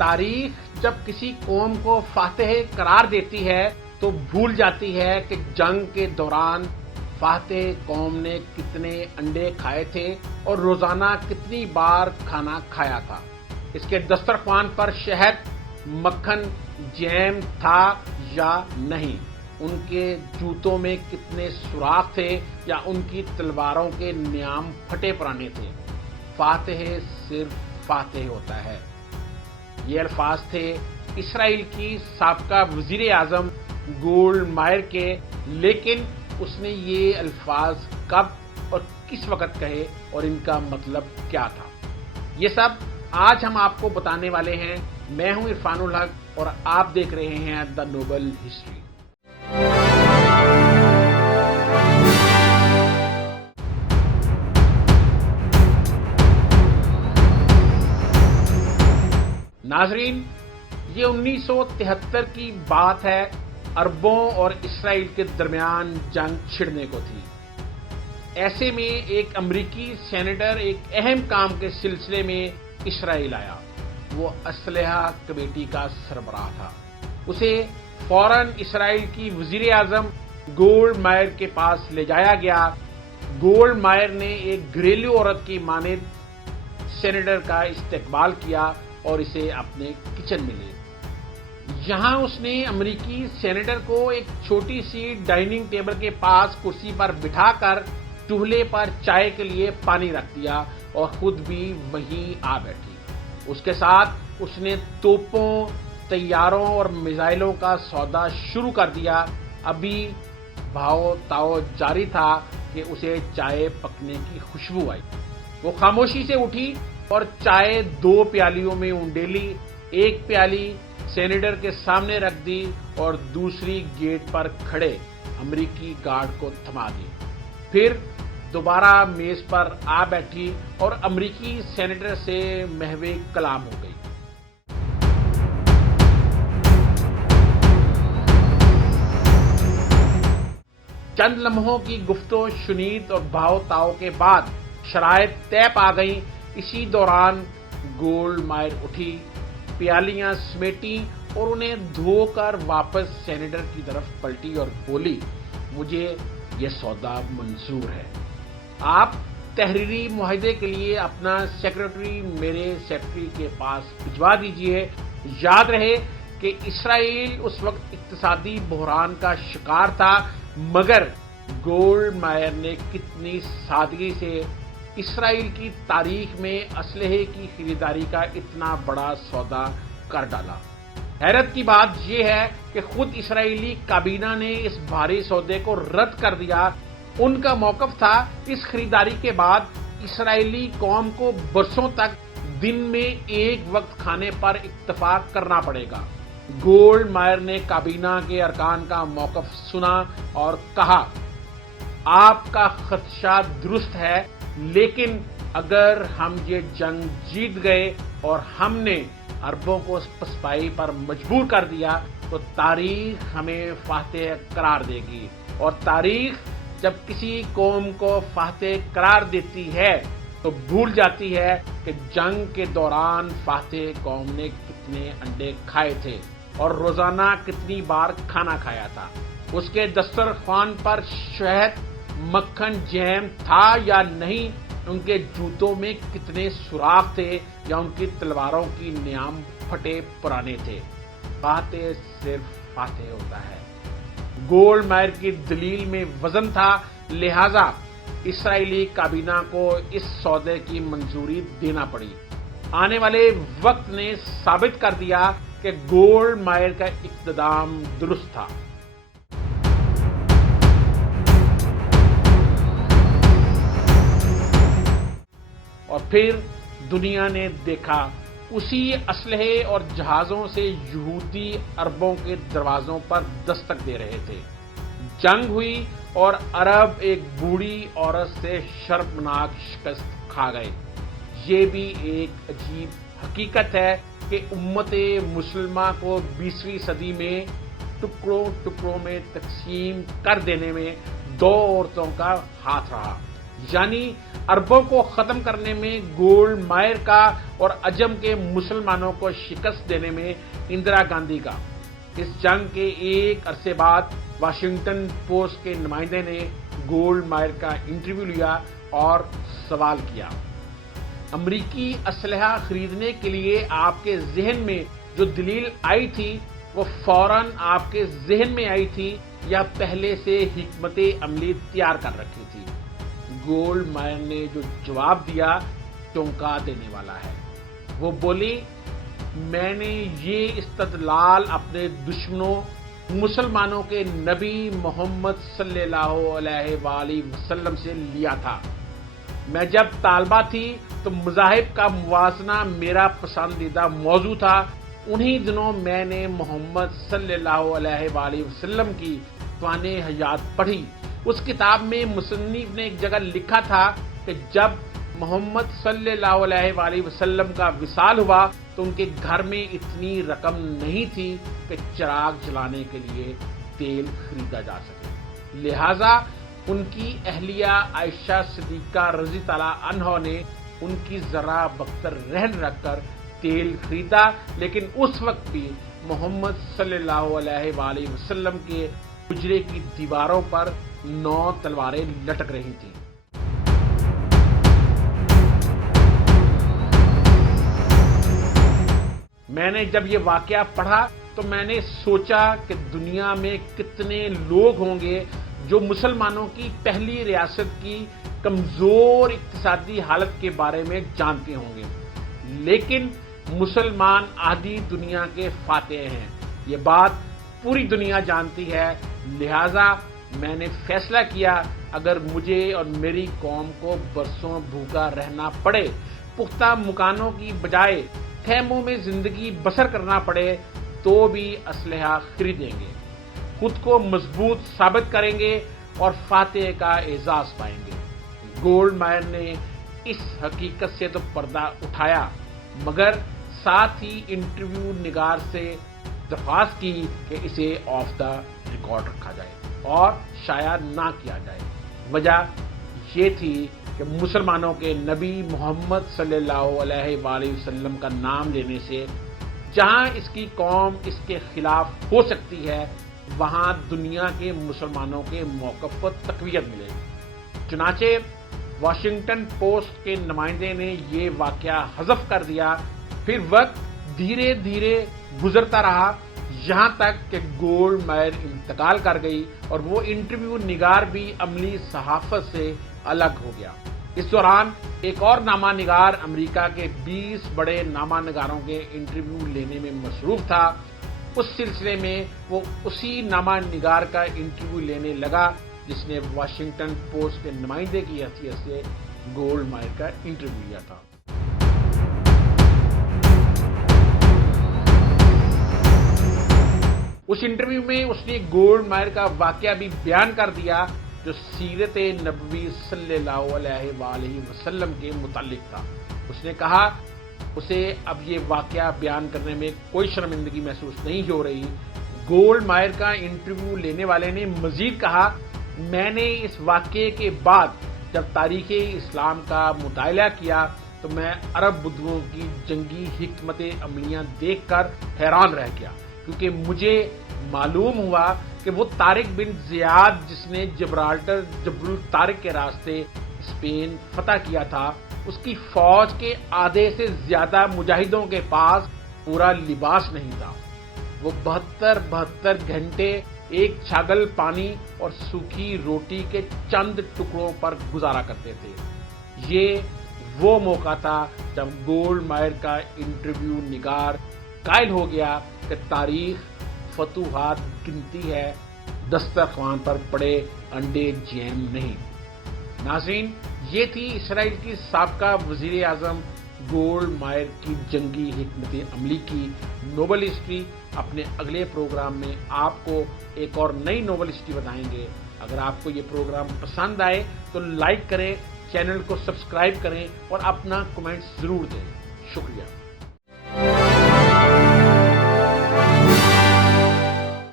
تاریخ جب کسی قوم کو فاتح قرار دیتی ہے تو بھول جاتی ہے کہ جنگ کے دوران فاتح قوم نے کتنے انڈے کھائے تھے اور روزانہ کتنی بار کھانا کھایا تھا، اس کے دسترخوان پر شہد، مکھن، جیم تھا یا نہیں، ان کے جوتوں میں کتنے سوراخ تھے یا ان کی تلواروں کے نیام پھٹے پرانے تھے۔ فاتح صرف فاتح ہوتا ہے۔ یہ الفاظ تھے اسرائیل کی سابقہ وزیر اعظم گولڈ مائر کے، لیکن اس نے یہ الفاظ کب اور کس وقت کہے اور ان کا مطلب کیا تھا، یہ سب آج ہم آپ کو بتانے والے ہیں۔ میں ہوں عرفان الحق اور آپ دیکھ رہے ہیں دا نوبل ہسٹری۔ ناظرین، یہ 1973 کی بات ہے۔ عربوں اور اسرائیل کے درمیان جنگ چھڑنے کو تھی۔ ایسے میں ایک امریکی سینیٹر ایک اہم کام کے سلسلے میں اسرائیل آیا۔ وہ اسلحہ کمیٹی کا سربراہ تھا۔ اسے فوراً اسرائیل کی وزیر اعظم گولڈ مائر کے پاس لے جایا گیا۔ گولڈ مائر نے ایک گھریلو عورت کی مانند سینیٹر کا استقبال کیا اور اسے اپنے کچن میں لے۔ یہاں اس نے امریکی سینیٹر کو ایک چھوٹی سی ڈائننگ ٹیبل کے پاس کرسی پر بٹھا کر چولہے پر چائے کے لیے پانی رکھ دیا اور خود بھی وہیں آ بیٹھی۔ اس کے ساتھ اس نے توپوں، طیاروں اور میزائلوں کا سودا شروع کر دیا۔ ابھی بھاؤ تاؤ جاری تھا کہ اسے چائے پکنے کی خوشبو آئی۔ وہ خاموشی سے اٹھی اور چائے 2 پیالیوں میں انڈیلی، ایک پیالی سینیٹر کے سامنے رکھ دی اور دوسری گیٹ پر کھڑے امریکی گارڈ کو تھما دی۔ پھر دوبارہ میز پر آ بیٹھی اور امریکی سینیٹر سے محو کلام ہو گئی۔ چند لمحوں کی گفت و شنید اور بھاؤ تاؤ کے بعد شرائط طے پا گئی۔ اسی دوران گولڈ مائر اٹھی، پیالیاں سمیٹی اور انہیں دھو کر واپس سینیٹر کی طرف پلٹی اور بولی، مجھے یہ سودا منظور ہے۔ آپ تحریری معاہدے کے لیے اپنا سیکرٹری میرے سیکرٹری کے پاس بھجوا دیجئے۔ یاد رہے کہ اسرائیل اس وقت اقتصادی بحران کا شکار تھا، مگر گولڈ مائر نے کتنی سادگی سے اسرائیل کی تاریخ میں اسلحے کی خریداری کا اتنا بڑا سودا کر ڈالا۔ حیرت کی بات یہ ہے کہ خود اسرائیلی کابینہ نے اس بھاری سودے کو رد کر دیا۔ ان کا موقف تھا اس خریداری کے بعد اسرائیلی قوم کو برسوں تک دن میں ایک وقت کھانے پر اتفاق کرنا پڑے گا۔ گولڈ مائر نے کابینہ کے ارکان کا موقف سنا اور کہا، آپ کا خدشہ درست ہے، لیکن اگر ہم یہ جنگ جیت گئے اور ہم نے عربوں کو پسپائی پر مجبور کر دیا تو تاریخ ہمیں فاتح قرار دے گی، اور تاریخ جب کسی قوم کو فاتح قرار دیتی ہے تو بھول جاتی ہے کہ جنگ کے دوران فاتح قوم نے کتنے انڈے کھائے تھے اور روزانہ کتنی بار کھانا کھایا تھا، اس کے دسترخوان پر شہد، مکھن، جیم تھا یا نہیں، ان کے جوتوں میں کتنے سوراخ تھے یا ان کی تلواروں کی نیام پھٹے پرانے تھے۔ فاتح صرف فاتح ہوتا ہے۔ گولڈ مائر کی دلیل میں وزن تھا، لہذا اسرائیلی کابینہ کو اس سودے کی منظوری دینا پڑی۔ آنے والے وقت نے ثابت کر دیا کہ گولڈ مائر کا اقدام درست تھا۔ اور پھر دنیا نے دیکھا، اسی اسلحے اور جہازوں سے یہودی عربوں کے دروازوں پر دستک دے رہے تھے۔ جنگ ہوئی اور عرب ایک بوڑھی عورت سے شرمناک شکست کھا گئے۔ یہ بھی ایک عجیب حقیقت ہے کہ امت مسلمہ کو 20ویں صدی میں ٹکڑوں ٹکڑوں میں تقسیم کر دینے میں 2 عورتوں کا ہاتھ رہا۔ یعنی عربوں کو ختم کرنے میں گولڈ مائر کا اور عجم کے مسلمانوں کو شکست دینے میں اندرا گاندھی کا۔ اس جنگ کے ایک عرصے بعد واشنگٹن پوسٹ کے نمائندے نے گولڈ مائر کا انٹرویو لیا اور سوال کیا، امریکی اسلحہ خریدنے کے لیے آپ کے ذہن میں جو دلیل آئی تھی وہ فوراً آپ کے ذہن میں آئی تھی یا پہلے سے حکمت عملی تیار کر رکھی تھی؟ گولڈ مائر نے جو جواب دیا چونکا دینے والا ہے۔ وہ بولی، میں نے یہ استدلال اپنے دشمنوں مسلمانوں کے نبی محمد صلی اللہ علیہ وآلہ وسلم سے لیا تھا۔ میں جب طالبہ تھی تو مذاہب کا موازنہ میرا پسندیدہ موضوع تھا۔ انہی دنوں میں نے محمد صلی اللہ علیہ وآلہ وسلم کی طوعان حیات پڑھی۔ اس کتاب میں مصنف نے ایک جگہ لکھا تھا کہ جب محمد صلی اللہ علیہ وآلہ وسلم کا وصال ہوا تو ان کے گھر میں اتنی رقم نہیں تھی کہ چراغ جلانے کے لیے تیل خریدا جا سکے، لہذا ان کی اہلیہ عائشہ صدیقہ رضی اللہ عنہا نے ان کی ذرا بختر رہن رکھ کر تیل خریدا، لیکن اس وقت بھی محمد صلی اللہ علیہ وآلہ وسلم کے حجرے کی دیواروں پر 9 تلواریں لٹک رہی تھیں۔ میں نے جب یہ واقعہ پڑھا تو میں نے سوچا کہ دنیا میں کتنے لوگ ہوں گے جو مسلمانوں کی پہلی ریاست کی کمزور اقتصادی حالت کے بارے میں جانتے ہوں گے، لیکن مسلمان آدھی دنیا کے فاتح ہیں، یہ بات پوری دنیا جانتی ہے۔ لہذا میں نے فیصلہ کیا اگر مجھے اور میری قوم کو برسوں بھوکا رہنا پڑے، پختہ مکانوں کی بجائے خیموں میں زندگی بسر کرنا پڑے، تو بھی اسلحہ خریدیں گے، خود کو مضبوط ثابت کریں گے اور فاتح کا اعزاز پائیں گے۔ گولڈ مائر نے اس حقیقت سے تو پردہ اٹھایا، مگر ساتھ ہی انٹرویو نگار سے درخواست کی کہ اسے آف دا ریکارڈ رکھا جائے اور شائع نہ کیا جائے۔ وجہ یہ تھی کہ مسلمانوں کے نبی محمد صلی اللہ علیہ وآلہ وسلم کا نام لینے سے جہاں اس کی قوم اس کے خلاف ہو سکتی ہے، وہاں دنیا کے مسلمانوں کے موقف پر تقویت ملے گی۔ چنانچہ واشنگٹن پوسٹ کے نمائندے نے یہ واقعہ حذف کر دیا۔ پھر وقت دھیرے دھیرے گزرتا رہا، یہاں تک کہ گولڈ مائر انتقال کر گئی اور وہ انٹرویو نگار بھی عملی صحافت سے الگ ہو گیا۔ اس دوران ایک اور نامہ نگار امریکہ کے 20 بڑے نامہ نگاروں کے انٹرویو لینے میں مصروف تھا۔ اس سلسلے میں وہ اسی نامہ نگار کا انٹرویو لینے لگا جس نے واشنگٹن پوسٹ کے نمائندے کی حیثیت سے گولڈ مائر کا انٹرویو لیا تھا۔ اس انٹرویو میں اس نے گولڈ مائر کا واقعہ بھی بیان کر دیا جو سیرت نبوی صلی اللہ علیہ وآلہ وسلم کے متعلق تھا۔ اس نے کہا اسے اب یہ واقعہ بیان کرنے میں کوئی شرمندگی محسوس نہیں ہو رہی۔ گولڈ مائر کا انٹرویو لینے والے نے مزید کہا، میں نے اس واقعے کے بعد جب تاریخ اسلام کا مطالعہ کیا تو میں عرب بدوؤں کی جنگی حکمت عملیاں دیکھ کر حیران رہ گیا، کیونکہ مجھے معلوم ہوا کہ وہ طارق بن زیاد جس نے جبل الطارق کے راستے اسپین فتح کیا تھا، اس کی فوج کے آدھے سے زیادہ مجاہدوں کے پاس پورا لباس نہیں تھا۔ وہ 72 گھنٹے ایک چھاگل پانی اور سوکھی روٹی کے چند ٹکڑوں پر گزارا کرتے تھے۔ یہ وہ موقع تھا جب گولڈ مائر کا انٹرویو نگار قائل ہو گیا کہ تاریخ فتوحات گنتی ہے، دسترخوان پر پڑے انڈے جیم نہیں۔ ناظرین، یہ تھی اسرائیل کی سابقہ وزیر اعظم گولڈ مائر کی جنگی حکمت عملی کی نوبل ہسٹری۔ اپنے اگلے پروگرام میں آپ کو ایک اور نئی نوبل ہسٹری بتائیں گے۔ اگر آپ کو یہ پروگرام پسند آئے تو لائک کریں، چینل کو سبسکرائب کریں اور اپنا کمنٹ ضرور دیں۔ شکریہ۔